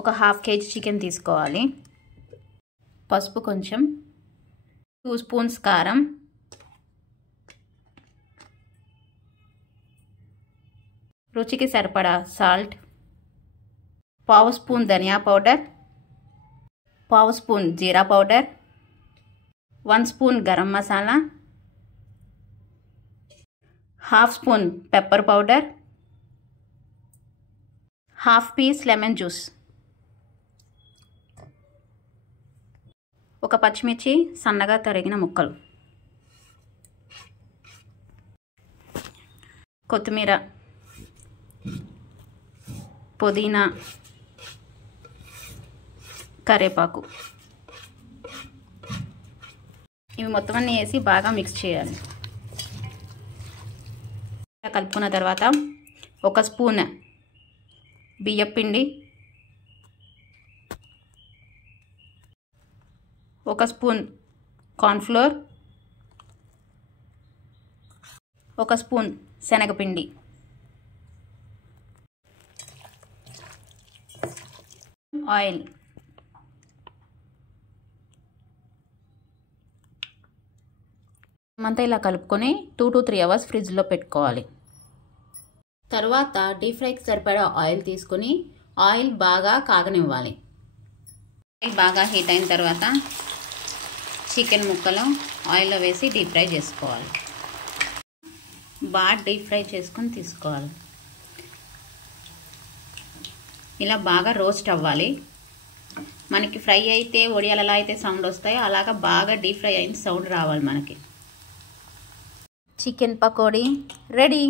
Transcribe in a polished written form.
ఒక half KG chicken తీసుకోవాలి. పసుపు కొంచెం, 2 స్పూన్స్ కారం, రుచికి సరిపడా సాల్ట్, పావు స్పూన్ ధనియా పౌడర్, పావు స్పూన్ జీరా powder, 1 spoon garam masala, half spoon pepper powder, half piece lemon juice, ఒక పచ్చిమిర్చి సన్నగా తరిగిన ముక్కలు, కొత్తిమీర, పుదీనా, కరివేపాకు, ఇవి మొత్తం అన్నీ వేసి బాగా మిక్స్ చేయాలి. కలుపుకున్న తర్వాత 1 స్పూన్ బియ్యపిండి, 1 స్పూన్ కార్న్ఫ్లోర్, 1 స్పూన్ శనగపిండి, ఆయిల్, అంతా ఇలా కలుపుకొని 2 to 3 అవర్స్ ఫ్రిడ్జ్లో పెట్టుకోవాలి. తర్వాత డీప్ ఫ్రైకి సరిపడా ఆయిల్ తీసుకొని ఆయిల్ బాగా కాగనివ్వాలి. ఆయిల్ బాగా హీట్ అయిన తర్వాత చికెన్ ముక్కలు ఆయిల్లో వేసి డీప్ ఫ్రై చేసుకోవాలి. బాగా డీప్ ఫ్రై చేసుకొని తీసుకోవాలి. ఇలా బాగా రోస్ట్ అవ్వాలి. మనకి ఫ్రై అయితే వడియాలు ఎలా అయితే సౌండ్ వస్తాయో అలాగా బాగా డీప్ ఫ్రై అయిన సౌండ్ రావాలి మనకి. Chicken pakodi ready.